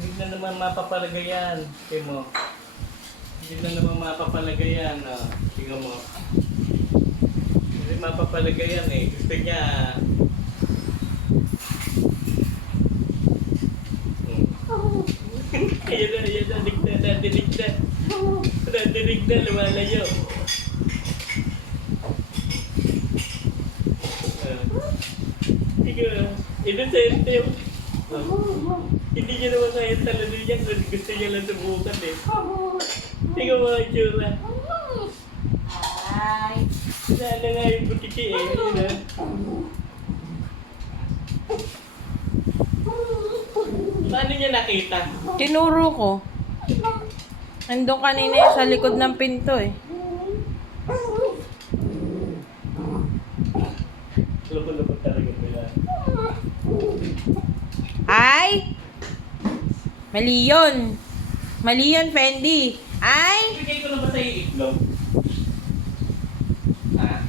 Hindi na naman mapapalagay yan. Tingnan mo. Hindi na naman mapapalagay yan. Tingnan mo. Hindi mapapalagay yan eh. Gusto niya. Ayan na, nadinig na. Nadinig na, lumalayo. Inosente yung... Hindi niya naman kaya talaluyan yan. Gusto niya lang subukan eh. Tingnan mo ang tsura. Ay. Lalo nga yung butiti eh. Yun ah. Paano niya nakita? Tinuro ko. Nandun kanina yung sa likod ng pinto eh. Lupot-lupot talaga nila. Ay! Mali yun. Mali yun, Fendi. Ay! Bigay ko na ba sa'yo itlog? Ha?